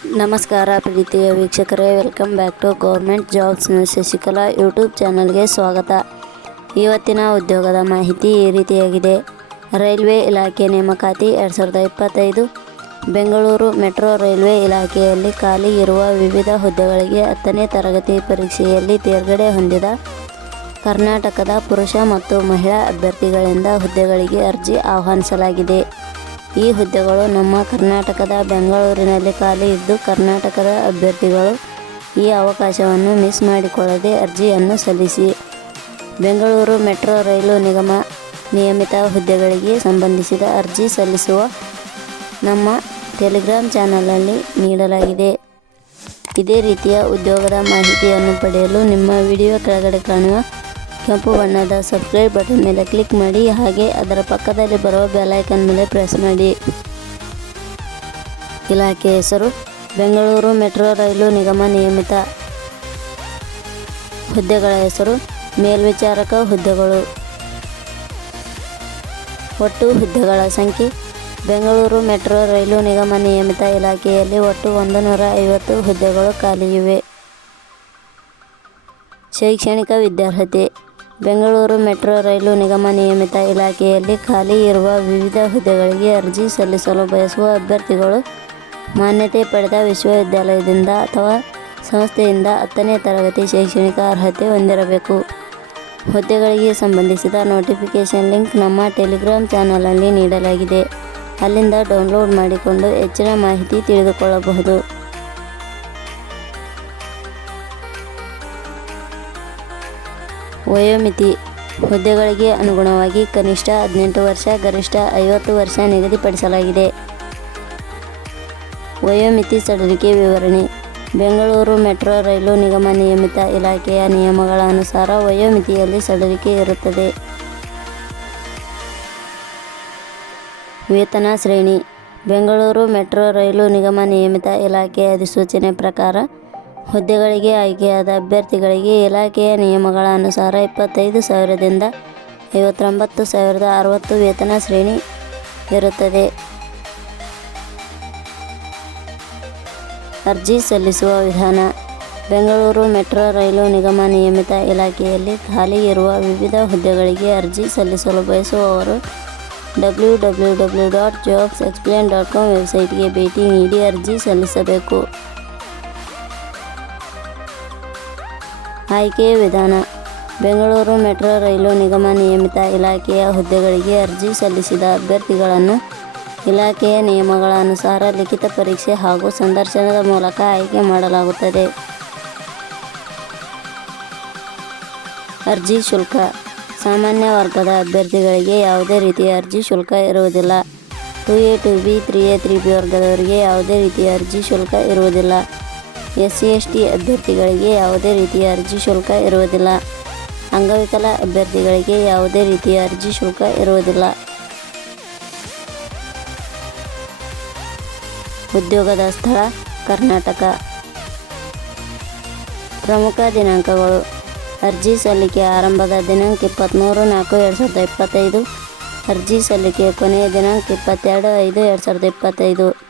ನಮಸ್ಕಾರ ಪ್ರೀತಿಯ ವೀಕ್ಷಕರೇ, welcome back to government jobs Shashikala YouTube ಚಾನಲ್ಗೆ ಸ್ವಾಗತ. ಇವತ್ತಿನ ಉದ್ಯೋಗದ ಮಾಹಿತಿ ಈ ರೀತಿಯಾಗಿದೆ. ರೈಲ್ವೆ ಇಲಾಖೆ ನೇಮಕಾತಿ ಎರಡು ಸಾವಿರದ ಇಪ್ಪತ್ತೈದು. ಬೆಂಗಳೂರು ಮೆಟ್ರೋ ರೈಲ್ವೆ ಇಲಾಖೆಯಲ್ಲಿ ಖಾಲಿ ಇರುವ ವಿವಿಧ ಹುದ್ದೆಗಳಿಗೆ ಹತ್ತನೇ ತರಗತಿ ಪರೀಕ್ಷೆಯಲ್ಲಿ ತೇರ್ಗಡೆ ಹೊಂದಿದ ಕರ್ನಾಟಕದ ಪುರುಷ ಮತ್ತು ಮಹಿಳಾ ಅಭ್ಯರ್ಥಿಗಳಿಂದ ಹುದ್ದೆಗಳಿಗೆ ಅರ್ಜಿ ಆಹ್ವಾನಿಸಲಾಗಿದೆ. ಈ ಹುದ್ದೆಗಳು ನಮ್ಮ ಕರ್ನಾಟಕದ ಬೆಂಗಳೂರಿನಲ್ಲಿ ಖಾಲಿ ಇದ್ದು ಕರ್ನಾಟಕದ ಅಭ್ಯರ್ಥಿಗಳು ಈ ಅವಕಾಶವನ್ನು ಮಿಸ್ ಮಾಡಿಕೊಳ್ಳದೆ ಅರ್ಜಿಯನ್ನು ಸಲ್ಲಿಸಿ. ಬೆಂಗಳೂರು ಮೆಟ್ರೋ ರೈಲು ನಿಗಮ ನಿಯಮಿತ ಹುದ್ದೆಗಳಿಗೆ ಸಂಬಂಧಿಸಿದ ಅರ್ಜಿ ಸಲ್ಲಿಸುವ ನಮ್ಮ ಟೆಲಿಗ್ರಾಮ್ ಚಾನಲಲ್ಲಿ ನೀಡಲಾಗಿದೆ. ಇದೇ ರೀತಿಯ ಉದ್ಯೋಗದ ಮಾಹಿತಿಯನ್ನು ಪಡೆಯಲು ನಿಮ್ಮ ವಿಡಿಯೋ ಕೆಳಗಡೆ ಕಾಣುವ ಕೆಂಪು ಬಣ್ಣದ ಸಬ್ಸ್ಕ್ರೈಬ್ ಬಟನ್ ಮೇಲೆ ಕ್ಲಿಕ್ ಮಾಡಿ, ಹಾಗೆ ಅದರ ಪಕ್ಕದಲ್ಲಿ ಬರುವ ಬೆಲೈಕನ್ ಮೇಲೆ ಪ್ರೆಸ್ ಮಾಡಿ. ಇಲಾಖೆ ಹೆಸರು, ಬೆಂಗಳೂರು ಮೆಟ್ರೋ ರೈಲು ನಿಗಮ ನಿಯಮಿತ. ಹುದ್ದೆಗಳ ಹೆಸರು, ಮೇಲ್ವಿಚಾರಕ ಹುದ್ದೆಗಳು. ಒಟ್ಟು ಹುದ್ದೆಗಳ ಸಂಖ್ಯೆ, ಬೆಂಗಳೂರು ಮೆಟ್ರೋ ರೈಲು ನಿಗಮ ನಿಯಮಿತ ಇಲಾಖೆಯಲ್ಲಿ ಒಟ್ಟು ಒಂದು ನೂರ ಐವತ್ತು ಹುದ್ದೆಗಳು ಖಾಲಿಯಿವೆ ಶೈಕ್ಷಣಿಕ ವಿದ್ಯಾರ್ಹತೆ ಬೆಂಗಳೂರು ಮೆಟ್ರೋ ರೈಲು ನಿಗಮ ನಿಯಮಿತ ಇಲಾಖೆಯಲ್ಲಿ ಖಾಲಿ ಇರುವ ವಿವಿಧ ಹುದ್ದೆಗಳಿಗೆ ಅರ್ಜಿ ಸಲ್ಲಿಸಲು ಬಯಸುವ ಅಭ್ಯರ್ಥಿಗಳು ಮಾನ್ಯತೆ ಪಡೆದ ವಿಶ್ವವಿದ್ಯಾಲಯದಿಂದ ಅಥವಾ ಸಂಸ್ಥೆಯಿಂದ ಹತ್ತನೇ ತರಗತಿ ಶೈಕ್ಷಣಿಕ ಅರ್ಹತೆ ಹೊಂದಿರಬೇಕು. ಹುದ್ದೆಗಳಿಗೆ ಸಂಬಂಧಿಸಿದ ನೋಟಿಫಿಕೇಷನ್ ಲಿಂಕ್ ನಮ್ಮ ಟೆಲಿಗ್ರಾಮ್ ಚಾನಲಲ್ಲಿ ನೀಡಲಾಗಿದೆ. ಅಲ್ಲಿಂದ ಡೌನ್ಲೋಡ್ ಮಾಡಿಕೊಂಡು ಹೆಚ್ಚಿನ ಮಾಹಿತಿ ತಿಳಿದುಕೊಳ್ಳಬಹುದು. ವಯೋಮಿತಿ ಹುದ್ದೆಗಳಿಗೆ ಅನುಗುಣವಾಗಿ ಕನಿಷ್ಠ ಹದಿನೆಂಟು ವರ್ಷ, ಗರಿಷ್ಠ ಐವತ್ತು ವರ್ಷ ನಿಗದಿಪಡಿಸಲಾಗಿದೆ. ವಯೋಮಿತಿ ಸಡಿಲಿಕೆ ವಿವರಣೆ. ಬೆಂಗಳೂರು ಮೆಟ್ರೋ ರೈಲು ನಿಗಮ ನಿಯಮಿತ ಇಲಾಖೆಯ ನಿಯಮಗಳ ಅನುಸಾರ ವಯೋಮಿತಿಯಲ್ಲಿ ಸಡಿಲಿಕೆ ಇರುತ್ತದೆ. ವೇತನ ಶ್ರೇಣಿ. ಬೆಂಗಳೂರು ಮೆಟ್ರೋ ರೈಲು ನಿಗಮ ನಿಯಮಿತ ಇಲಾಖೆಯ ಅಧಿಸೂಚನೆ ಪ್ರಕಾರ ಹುದ್ದೆಗಳಿಗೆ ಆಯ್ಕೆಯಾದ ಅಭ್ಯರ್ಥಿಗಳಿಗೆ ಇಲಾಖೆಯ ನಿಯಮಗಳ ಅನುಸಾರ ಇಪ್ಪತ್ತೈದು ಸಾವಿರದಿಂದ ಐವತ್ತೊಂಬತ್ತು ಸಾವಿರದ ಅರವತ್ತು ವೇತನ ಶ್ರೇಣಿ ಇರುತ್ತದೆ. ಅರ್ಜಿ ಸಲ್ಲಿಸುವ ವಿಧಾನ. ಬೆಂಗಳೂರು ಮೆಟ್ರೋ ರೈಲು ನಿಗಮ ನಿಯಮಿತ ಇಲಾಖೆಯಲ್ಲಿ ಖಾಲಿ ಇರುವ ವಿವಿಧ ಹುದ್ದೆಗಳಿಗೆ ಅರ್ಜಿ ಸಲ್ಲಿಸಲು ಬಯಸುವವರು W W W dot jobs explain dot com ವೆಬ್ಸೈಟ್ಗೆ ಭೇಟಿ ನೀಡಿ ಅರ್ಜಿ ಸಲ್ಲಿಸಬೇಕು. ಆಯ್ಕೆಯ ವಿಧಾನ. ಬೆಂಗಳೂರು ಮೆಟ್ರೋ ರೈಲು ನಿಗಮ ನಿಯಮಿತ ಇಲಾಖೆಯ ಹುದ್ದೆಗಳಿಗೆ ಅರ್ಜಿ ಸಲ್ಲಿಸಿದ ಅಭ್ಯರ್ಥಿಗಳನ್ನು ಇಲಾಖೆಯ ನಿಯಮಗಳ ಅನುಸಾರ ಲಿಖಿತ ಪರೀಕ್ಷೆ ಹಾಗೂ ಸಂದರ್ಶನದ ಮೂಲಕ ಆಯ್ಕೆ ಮಾಡಲಾಗುತ್ತದೆ. ಅರ್ಜಿ ಶುಲ್ಕ. ಸಾಮಾನ್ಯ ವರ್ಗದ ಅಭ್ಯರ್ಥಿಗಳಿಗೆ ಯಾವುದೇ ರೀತಿಯ ಅರ್ಜಿ ಶುಲ್ಕ ಇರುವುದಿಲ್ಲ. Two A two B three A three B ವರ್ಗದವರಿಗೆ ಯಾವುದೇ ರೀತಿಯ ಅರ್ಜಿ ಶುಲ್ಕ ಇರುವುದಿಲ್ಲ. ಎಸ್ ಸಿ ಎಸ್ ಟಿ ಅಭ್ಯರ್ಥಿಗಳಿಗೆ ಯಾವುದೇ ರೀತಿಯ ಅರ್ಜಿ ಶುಲ್ಕ ಇರುವುದಿಲ್ಲ. ಅಂಗವಿಕಲ ಅಭ್ಯರ್ಥಿಗಳಿಗೆ ಯಾವುದೇ ರೀತಿಯ ಅರ್ಜಿ ಶುಲ್ಕ ಇರುವುದಿಲ್ಲ. ಉದ್ಯೋಗದ ಸ್ಥಳ ಕರ್ನಾಟಕ. ಪ್ರಮುಖ ದಿನಾಂಕಗಳು. ಅರ್ಜಿ ಸಲ್ಲಿಕೆ ಆರಂಭದ ದಿನಾಂಕ ಇಪ್ಪತ್ತ್ಮೂರು ನಾಲ್ಕು ಎರಡು ಸಾವಿರದ ಇಪ್ಪತ್ತೈದು. ಅರ್ಜಿ ಸಲ್ಲಿಕೆ ಕೊನೆಯ ದಿನಾಂಕ ಇಪ್ಪತ್ತೆರಡು ಐದು ಎರಡು ಸಾವಿರದ ಇಪ್ಪತ್ತೈದು.